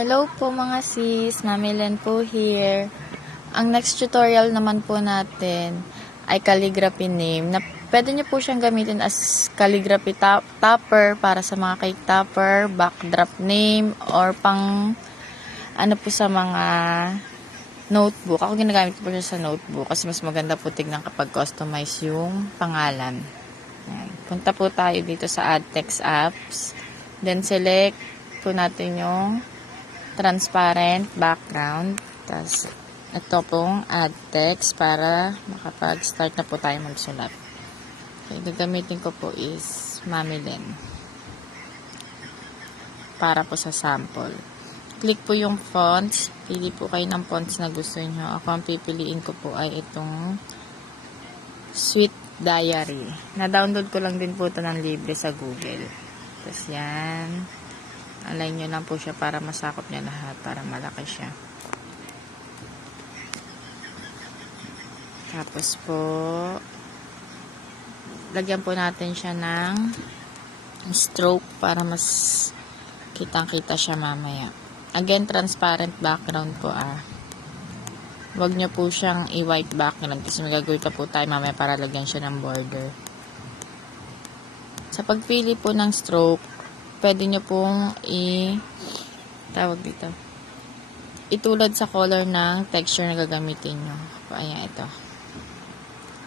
Hello po mga sis, Mami Len po here. Ang next tutorial naman po natin ay calligraphy name. Pwede nyo po siyang gamitin as calligraphy topper para sa mga cake topper, backdrop name, or pang ano po sa mga notebook. Ako ginagamit po siya sa notebook kasi mas maganda po tignan kapag customize yung pangalan. Ayan. Punta po tayo dito sa Add Text Apps. Then select po natin yung transparent background. Tapos, ito pong add text para makapag-start na po tayo magsulat. Okay, gagamitin ko po is Mami Len. Para po sa sample. Click po yung fonts. Pili po kayo ng fonts na gusto nyo. Ako ang pipiliin ko po ay itong Sweet Diary. Na-download ko lang din po ito ng libre sa Google. Tapos yan. Align nyo lang po siya para masakop niya lahat, para malaki siya. Tapos po, lagyan po natin siya ng stroke para mas kitang-kita siya mamaya. Again, transparent background po Huwag nyo po siyang i-white background kasi magagawin pa po tayo mamaya para lagyan siya ng border. Sa pagpili po ng stroke, pwede nyo pong itulad sa color ng texture na gagamitin nyo. Ayan, ito.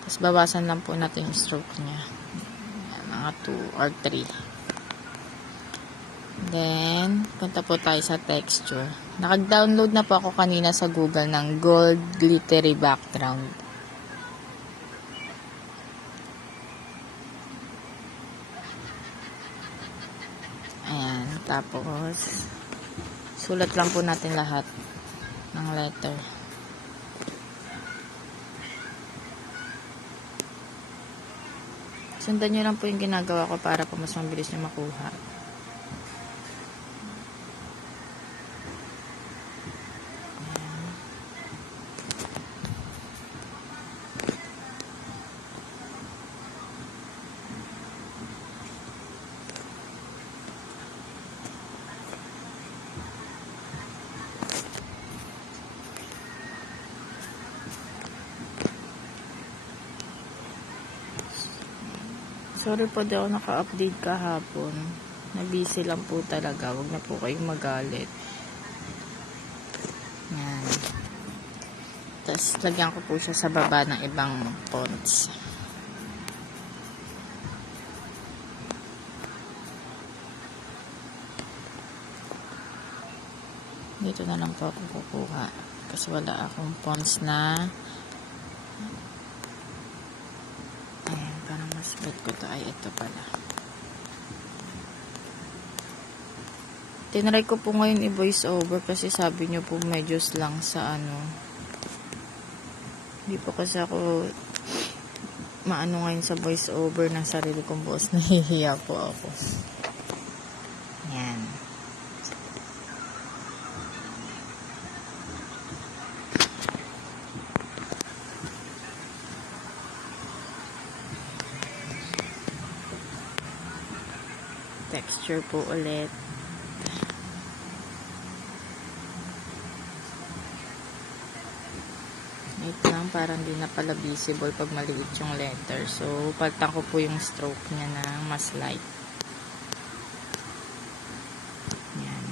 Tapos, bawasan lang po natin yung stroke niya. Ayan, mga 2 or 3. Then, punta po tayo sa texture. Nakag-download na po ako kanina sa Google ng gold glittery background. Ayan, tapos sulat lang po natin lahat ng letter. Sundan nyo lang po yung ginagawa ko para po mas mabilis nyo makuha. Sorry po, di ako naka-update kahapon. Nabisi lang po talaga. Huwag na po kayong magalit. Yan. Tapos, lagyan ko po siya sa baba ng ibang fonts. Dito na lang po ako kukuha. Kasi wala akong fonts na bet ko to ay ito pala. Tinry ko po ngayon i-voice over kasi sabi nyo po medyo lang sa hindi po kasi ako maano ngayon sa voice over ng sarili kong boss. Nahihiya po ako. Yan. Texture po ulit. Ito lang, parang di na pala visible pag maliit yung letter. So, palitan ko po yung stroke niya na mas light. Yan.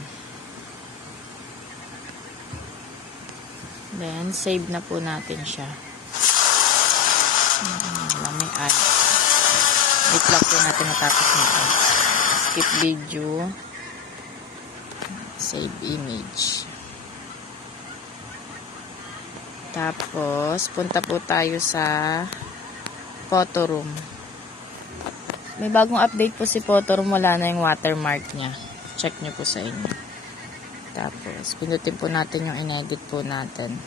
Then, save na po natin siya. May add. Wait lang po natin matapos nito. Skip video, save image. Tapos, punta po tayo sa photo room. May bagong update po si photo room. Wala na yung watermark niya. Check nyo po sa inyo. Tapos, pindutin po natin yung inedit po natin.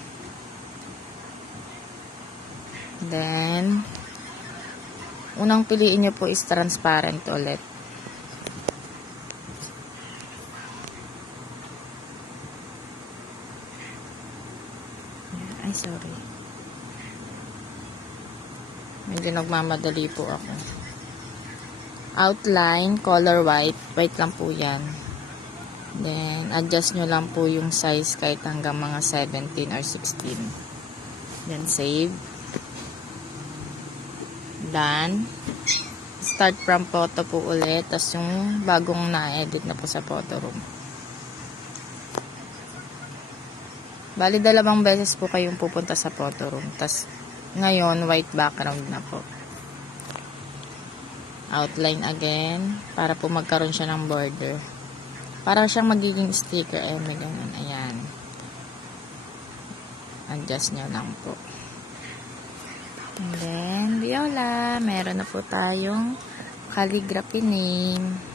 Then, unang piliin nyo po is transparent ulit. Ay, sorry. Medyo nagmamadali po ako. Outline, color white. White lang po yan. Then, adjust nyo lang po yung size kahit hanggang mga 17 or 16. Then, save. Done. Start from photo po ulit. Tapos yung bagong na-edit na po sa photo room. Bali, 2 beses po kayong pupunta sa photo room. Tapos, ngayon, white background na po. Outline again. Para po magkaroon siya ng border. Para siyang magiging sticker. May ganun. Ayan. Adjust nyo lang po. And then, Viola. Meron na po tayong calligraphy name.